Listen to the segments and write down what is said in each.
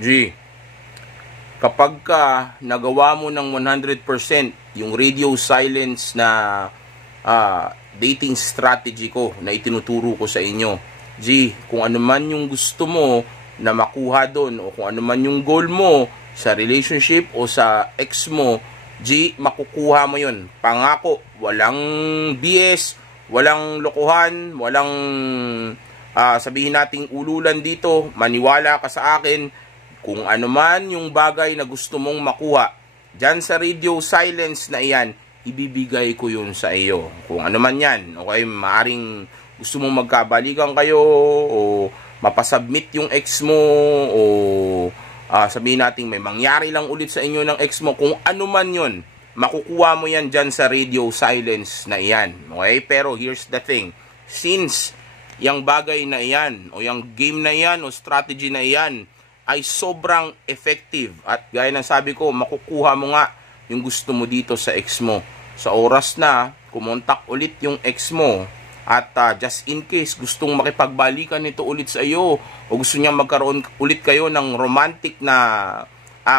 G, kapag ka nagawa mo ng 100% yung radio silence na dating strategy ko na itinuturo ko sa inyo, G, kung ano man yung gusto mo na makuha doon o kung ano man yung goal mo sa relationship o sa ex mo, G, makukuha mo yun. Pangako, walang BS, walang lokohan, walang sabihin nating ululan dito. Maniwala ka sa akin, kung ano man yung bagay na gusto mong makuha dyan sa radio silence na iyan, ibibigay ko yun sa iyo. Kung ano man yan, okay, maaring gusto mong magkabalikan kayo o mapasubmit yung ex mo o sabihin natin may mangyari lang ulit sa inyo ng ex mo, kung ano man yun, makukuha mo yan dyan sa radio silence na iyan. Okay? Pero here's the thing, since yung bagay na iyan o yung game na iyan o strategy na iyan ay sobrang effective at gaya ng sabi ko, makukuha mo nga yung gusto mo dito sa ex mo. Sa oras na kumontak ulit yung ex mo at just in case gustong makipagbalikan nito ulit sa iyo o gusto niya magkaroon ulit kayo ng romantic na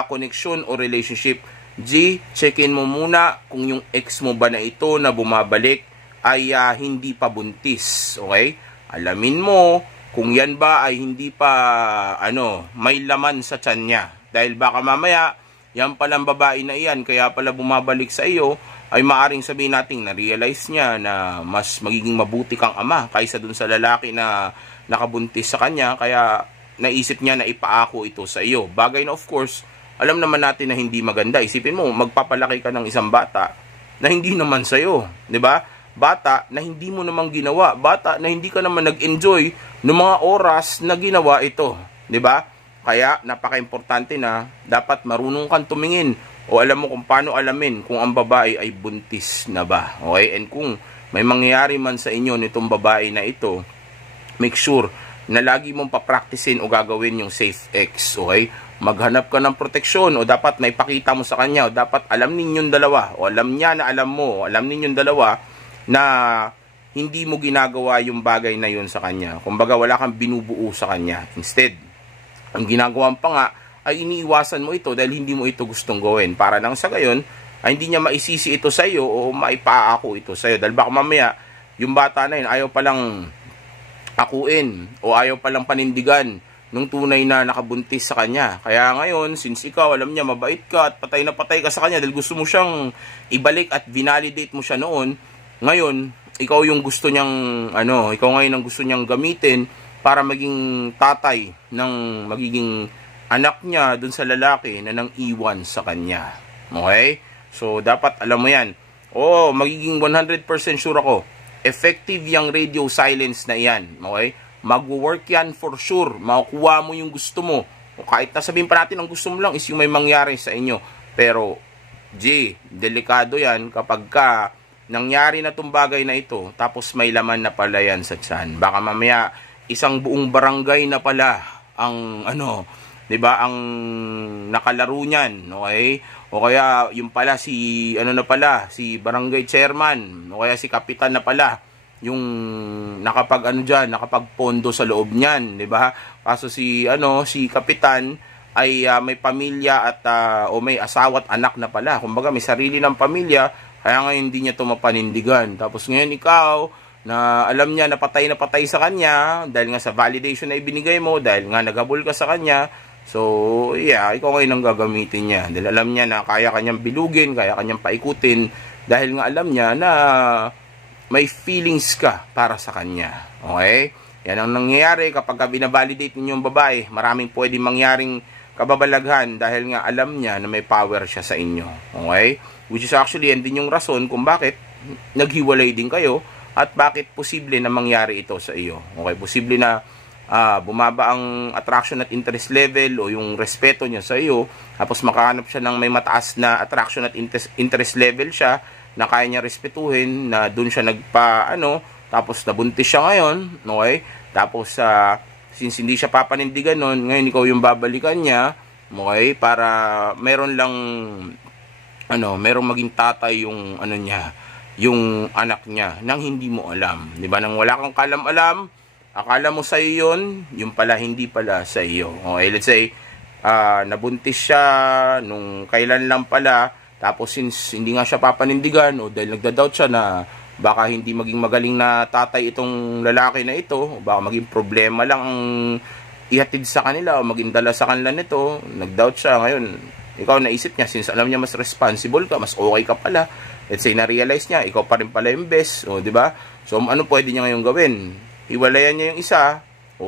connection o relationship, G, check-in mo muna kung yung ex mo ba na ito na bumabalik ay hindi pa buntis. Okay? Alamin mo kung yan ba ay hindi pa may laman sa tiyan niya. Dahil baka mamaya, yan palang babae na iyan, kaya pala bumabalik sa iyo, ay maaring sabihin natin na-realize niya na mas magiging mabuti kang ama kaysa dun sa lalaki na nakabuntis sa kanya, kaya naisip niya na ipaako ito sa iyo. Bagay na of course, alam naman natin na hindi maganda. Isipin mo, magpapalaki ka ng isang bata na hindi naman sa iyo, 'di ba? Bata na hindi mo namang ginawa, bata na hindi ka naman nag-enjoy ng mga oras na ginawa ito, 'di ba? Kaya napaka-importante na dapat marunong kang tumingin o alam mo kung paano alamin kung ang babae ay buntis na ba. Okay? And kung may mangyayari man sa inyo nitong babae na ito, make sure na lagi mong papraktisin o gagawin yung safe X. Okay? Maghanap ka ng proteksyon o dapat naipakita mo sa kanya o dapat alam ninyong dalawa o alam niya na alam mo, alam ninyong dalawa na hindi mo ginagawa yung bagay na yun sa kanya. Kumbaga wala kang binubuo sa kanya. Instead, ang ginagawa pa nga ay iniiwasan mo ito dahil hindi mo ito gustong gawin. Para nang sa gayon, ay hindi niya maisisi ito sa iyo o maipaako ito sa iyo. Dahil baka mamaya, yung bata na yun ayaw palang akuin o ayaw palang panindigan nung tunay na nakabuntis sa kanya. Kaya ngayon, since ikaw, alam niya, mabait ka at patay na patay ka sa kanya dahil gusto mo siyang ibalik at validate mo siya noon, ngayon, ikaw yung gusto niyang, ikaw ngayon ang gusto niyang gamitin para maging tatay ng magiging anak niya dun sa lalaki na nang iwan sa kanya. Okay? So, dapat alam mo yan. Magiging 100% sure ako, effective yung radio silence na yan. Okay? Mag-work yan for sure. Makukuha mo yung gusto mo. O kahit nasabihin pa natin ang gusto mo lang is yung may mangyari sa inyo. Pero, G, delikado yan kapag ka nangyari na itong bagay na ito, tapos may laman na pala yan sa tiyan. Baka mamaya, isang buong barangay na pala ang, 'di ba, ang nakalaro niyan, okay? O kaya yung pala si si barangay chairman, o kaya si kapitan na pala yung nakapagpondo sa loob niyan, 'di ba? Kaso si kapitan ay may pamilya at o may asawa at anak na pala. Kumbaga may sarili ng pamilya, kaya ngayon hindi niya 'to mapanindigan. Tapos ngayon ikaw na alam niya na patay sa kanya dahil nga sa validation na ibinigay mo, dahil nga naghabol ka sa kanya. So, yeah, ikaw ngayon ang gagamitin niya. Dahil alam niya na kaya kanyang bilugin, kaya kanyang paikutin. Dahil nga alam niya na may feelings ka para sa kanya. Okay? Yan ang nangyayari kapag binabalidate ninyong babae. Maraming pwedeng mangyaring kababalaghan dahil nga alam niya na may power siya sa inyo. Okay? Which is actually, yan din yung rason kung bakit naghiwalay din kayo at bakit posible na mangyari ito sa iyo. Okay? Posible na bumaba ang attraction at interest level o yung respeto niya sa iyo, tapos makahanap siya ng may mataas na attraction at interest level siya na kaya niya respetuhin, na doon siya tapos nabuntis siya ngayon, okay? Tapos since hindi siya papanindigan nun, ngayon ikaw yung babalikan niya, okay? Para meron lang merong maging tatay yung niya, yung anak niya nang hindi mo alam, 'di ba? Nang wala kang kalam-alam, akala mo sa iyo yun pala hindi pala sa iyo. Okay, let's say nabuntis siya nung kailan lang pala, tapos since hindi nga siya papanindigan o dahil nagda-doubt siya na baka hindi maging magaling na tatay itong lalaki na ito, baka maging problema lang ang ihatid sa kanila o maging dala sa kanila nito, nag-doubt siya. Ngayon, ikaw naisip niya, since alam niya mas responsible ka, mas okay ka pala, let's say na-realize niya, ikaw pa rin pala yung best, o di ba? So ano pwede niya ngayon gawin? Hiwalayan niya yung isa o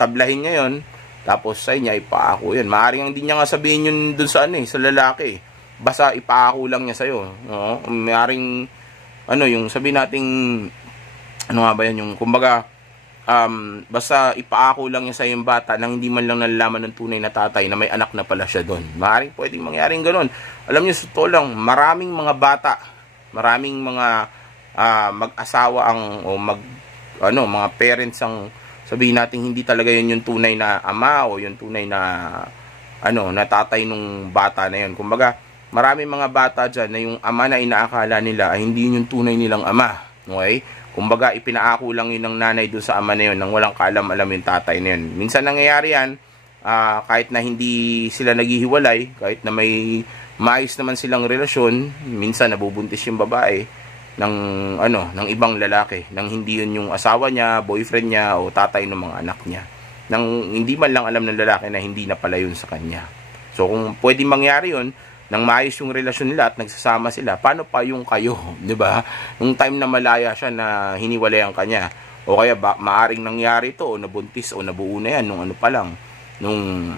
tablahin niya yon, tapos sa niya ipaako yun. Maaaring hindi niya nga sabihin yun dun sa sa lalaki, basta ipaako lang niya sa'yo, no? Maaaring yung sabihin nating ano nga ba yan, yung kumbaga basta ipaako lang niya sa yung bata nang hindi man lang nalalaman ng tunay na tatay na may anak na pala siya doon. Maaaring pwedeng mangyaring ganun. Alam niyo, sa totoo lang, maraming mga bata, maraming mga mag-asawa mga parents ang sabihin natin hindi talaga yun yung tunay na ama o yung tunay na na tatay nung bata na yun. Kumbaga, maraming mga bata dyan na yung ama na inaakala nila ay hindi yun yung tunay nilang ama. Okay? Kumbaga, ipinaako lang yun ng nanay doon sa ama na yun nang walang kaalam-alam yung tatay na yun. Minsan nangyayari yan, kahit na hindi sila naghihiwalay, kahit na may maayos naman silang relasyon, minsan nabubuntis yung babae ng ibang lalaki, nang hindi yun yung asawa niya, boyfriend niya, o tatay ng mga anak niya. Nang hindi man lang alam ng lalaki na hindi na pala yun sa kanya. So, kung pwedeng mangyari yun, nang maayos yung relasyon nila at nagsasama sila, paano pa yung kayo, di ba? Nung time na malaya siya na hiniwalayan kanya, o kaya maaring nangyari ito, o nabuntis, o nabuo na yan, nung pa lang, nung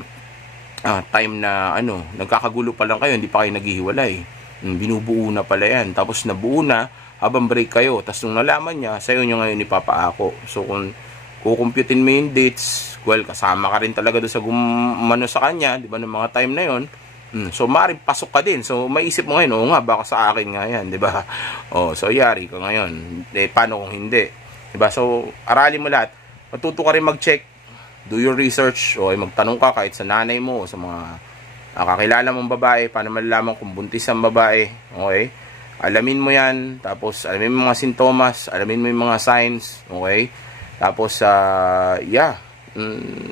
time na nagkakagulo pa lang kayo, hindi pa kayo naghihiwalay, binubuo na pala yan, tapos nabuo na, habang break kayo, tapos nung nalaman niya, sa'yo nyo ngayon ipapaako. So kung kukumputin mo yung dates, well, kasama ka rin talaga doon sa gumano sa kanya, di ba, ng mga time na yon. So maaaring pasok ka din. So maisip mo ngayon, oo nga, baka sa akin nga yan, di ba? So yari ka ngayon. Paano kung hindi? Di ba? So aralin mo lahat. Matuto ka rin mag-check, do your research, o magtanong ka kahit sa nanay mo, o sa mga kakilala mong babae, paano malalaman kung buntis ang babae. Okay? Alamin mo yan, tapos alamin mo mga sintomas, alamin mo yung mga signs, okay? Tapos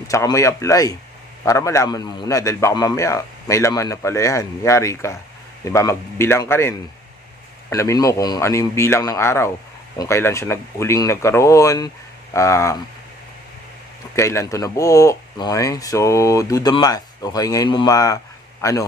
tsaka mo i-apply para malaman mo muna, dahil baka mamaya may laman na pala yan, yari ka, diba? Magbilang ka rin, alamin mo kung ano yung bilang ng araw, kung kailan siya huling nagkaroon, kailan to nabuo, okay? So do the math, okay? Ngayon mo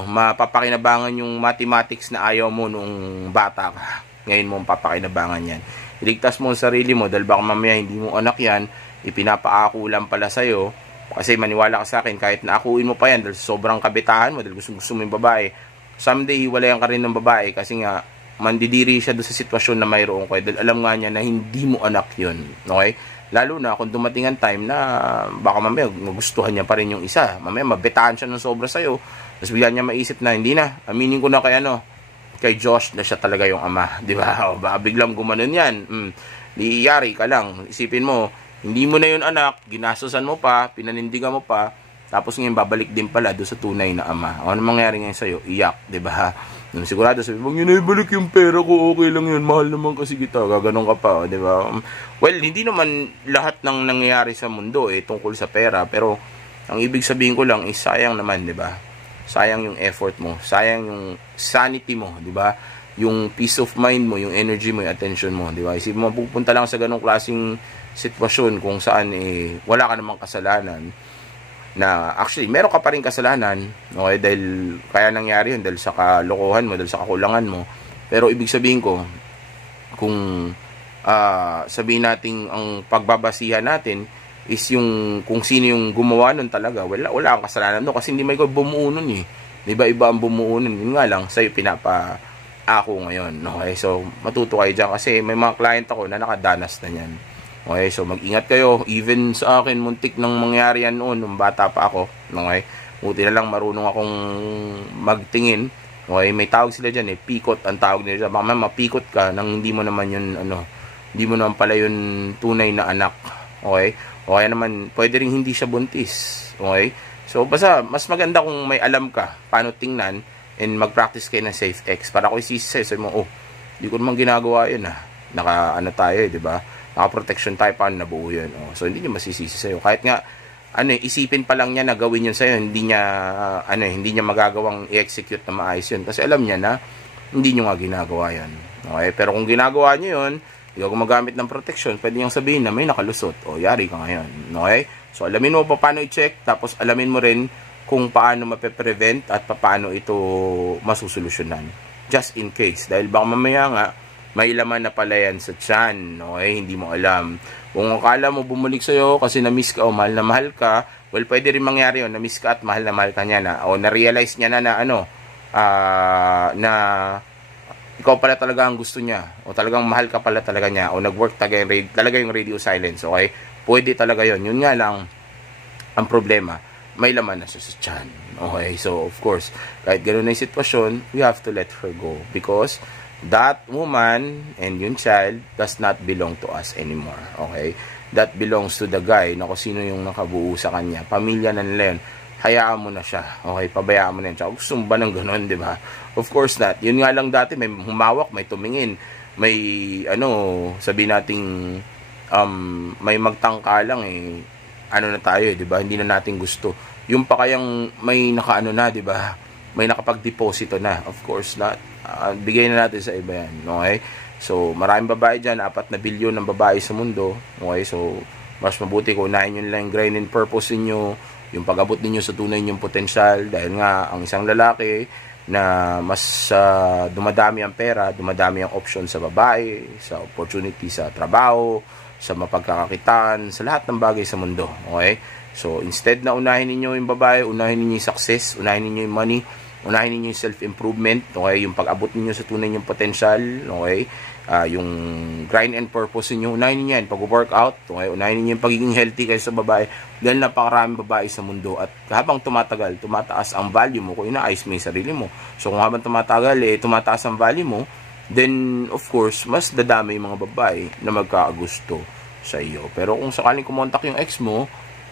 mapapakinabangan yung mathematics na ayaw mo nung bata ka. Ngayon mo mapapakinabangan yan. Iligtas mo ang sarili mo, dahil baka mamaya hindi mo anak yan, ipinapaako lang pala sa'yo. Kasi maniwala ka sa akin, kahit naakuin mo pa yan dahil sobrang kabitahan mo, dahil gusto mo yung babae, someday hiwalayan ka rin ng babae kasi nga mandidiri siya doon sa sitwasyon na mayroon kayo, dahil alam nga niya na hindi mo anak yun. Okay? Lalo na kung dumating ang time na baka mamaya magustuhan niya pa rin yung isa, mamaya mabetaan siya ng sobra sa'yo, tapos bigla niya maisip na hindi na, aminin ko na kay Josh na siya talaga yung ama, di ba? O baka biglang gumanon yan, liyari ka lang, isipin mo, hindi mo na yun anak, ginastosan mo pa, pinanindigan mo pa, tapos ngayon babalik din pala doon sa tunay na ama. Ano mangyari ngayon sa'yo? Iyak, di ba? Sigurado sabi, wag yun na ibalik yung pera ko, okay lang yun, mahal naman kasi kita, gaganon ka pa, di ba? Well, hindi naman lahat ng nangyayari sa mundo tungkol sa pera, pero ang ibig sabihin ko lang is sayang naman, di ba? Sayang yung effort mo, sayang yung sanity mo, di ba? Yung peace of mind mo, yung energy mo, yung attention mo, di ba? Isipin mo, pupunta lang sa ganong klaseng sitwasyon kung saan wala ka namang kasalanan, na actually meron ka pa rin kasalanan, okay, dahil kaya nangyari yun dahil sa kalokohan mo, dahil sa kakulangan mo. Pero ibig sabihin ko, kung sabihin natin ang pagbabasihan natin is yung kung sino yung gumawa nun talaga, wala kang kasalanan no, kasi hindi may bumuo nun diba, iba ang bumuo nun, yun nga lang sa'yo ako ngayon, okay? So matuto kayo dyan kasi may mga client ako na nakadanas na yan. Okay, so mag-ingat kayo. Even sa akin, muntik nang mangyari yan noon, nung bata pa ako. Okay, buti na lang marunong akong magtingin. Okay, may tawag sila dyan pikot ang tawag nila. Baka mapikot ka nang hindi mo naman yun, hindi mo naman pala yun tunay na anak. Okay, o kaya naman, pwede rin hindi siya buntis. Okay, so basta, mas maganda kung may alam ka paano tingnan and mag-practice kayo ng SafeX. Para ako isisay, sabi mo, hindi ko naman ginagawa yun tayo, di ba? Naka-protection tayo, paano nabuo yun. So, hindi nyo masisisi sa'yo. Kahit nga, isipin pa lang niya na gawin yun sa'yo, hindi niya magagawang i-execute na maayos yun. Kasi alam niya na, hindi nyo nga ginagawa yan. Okay? Pero kung ginagawa nyo yun, hindi ka gumagamit ng protection, pwede niyang sabihin na may nakalusot. O, yari ka ngayon. Okay? So, alamin mo pa paano i-check, tapos alamin mo rin kung paano mape-prevent at paano ito masusolusyonan. Just in case. Dahil baka mamaya nga, may laman na pala yan sa tiyan. Okay? Hindi mo alam. Kung akala mo bumalik sa'yo kasi na-miss ka o mahal na mahal ka, well, pwede rin mangyari yun. Na-miss ka at mahal na mahal ka niya na. O na-realize niya na na ikaw pala talaga ang gusto niya. O talagang mahal ka pala talaga niya. O nag-work talaga yung radio silence. Okay? Pwede talaga yun. Yun nga lang, ang problema, may laman na sa tiyan. Okay? So, of course, kahit gano'n na yung sitwasyon, we have to let her go. Because that woman and yung child does not belong to us anymore. Okay? That belongs to the guy na kung sino yung nakabuo sa kanya. Pamilya na nila yun. Hayaan mo na siya. Okay? Pabayaan mo na yun. Tsaka gusto mo ba ng gano'n, di ba? Of course not. Yun nga lang dati, may humawak, may tumingin, may, sabihin nating, may magtangka lang na tayo, di ba? Hindi na natin gusto. Yung pa kayang may na, di ba? May nakapag-deposito na. Of course not. Bigay na natin sa iba yan. Okay? So, maraming babae dyan. 4 na bilyon ng babae sa mundo. Okay? So, mas mabuti kung unahin nyo lang yung grind and purpose ninyo, yung pag-abot ninyo sa tunay nyong potensyal. Dahil nga, ang isang lalaki na mas dumadami ang pera, dumadami ang option sa babae, sa opportunity sa trabaho, sa mapagkakakitaan, sa lahat ng bagay sa mundo. Okay? So, instead na unahin ninyo yung babae, unahin ninyo yung success, unahin ninyo yung money, unahin ninyo yung self-improvement, okay? Yung pag-abot ninyo sa tunay yung potential, okay? Yung grind and purpose ninyo, unahin ninyo yan. Pag-workout, okay? Unahin ninyo yung pagiging healthy kayo sa babae. Dahil napakaraming babae sa mundo. At habang tumatagal, tumataas ang value mo kung inaayos mo yung sarili mo. So, kung habang tumatagal, tumataas ang value mo, then, of course, mas dadami yung mga babae na magkakagusto sa iyo. Pero kung sakaling kumontak yung ex mo,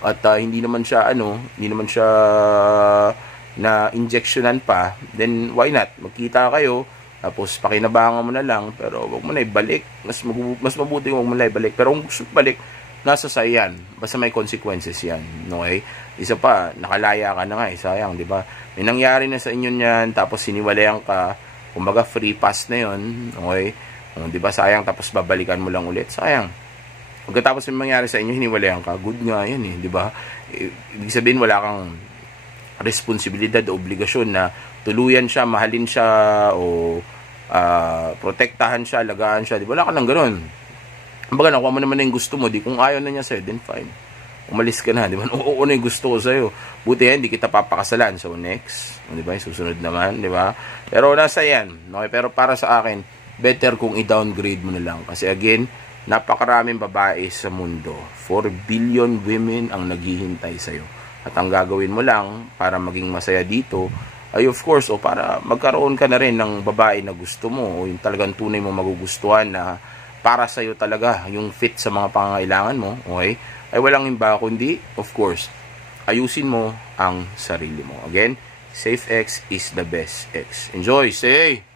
at hindi naman siya na injectionan pa, then why not? Magkita kayo, tapos pakinabangan mo na lang, pero wag mo na ibalik. Mas mabuti wag mo na ibalik. Pero kung gusto balik, nasa sayan. Basta may consequences yan. Okay? Isa pa, nakalaya ka na nga, sayang, di ba? May nangyari na sa inyo yan, tapos siniwalayan ka, kumbaga free pass na yun, okay? Di ba, sayang, tapos babalikan mo lang ulit, sayang. Pagkatapos may mangyari sa inyo, hiniwalayan ka, good nga yun di ba? Ibig sabihin, wala kang responsibilidad o obligasyon na tuluyan siya, mahalin siya, o protektahan siya, alagaan siya, di ba? Wala ka nang gano'n. Kumbaga, nakuha mo naman na yung gusto mo, di kung ayaw na niya sa'yo, then fine. Umalis ka na, di ba? Oo na yung gusto ko sa'yo. Buti yan, di kita papakasalan. So, next, di ba? Susunod naman, di ba? Pero nasa yan. Okay? Pero para sa akin, better kung i-downgrade mo na lang. Kasi again, napakaraming babae sa mundo. 4 billion women ang naghihintay sa'yo. At ang gagawin mo lang para maging masaya dito, ay of course, o para magkaroon ka na rin ng babae na gusto mo, o yung talagang tunay mo magugustuhan na para sa'yo talaga, yung fit sa mga pangangailangan mo, okay? Ay walang iba kundi, of course, ayusin mo ang sarili mo. Again, SafeX is the best X. Enjoy! Stay!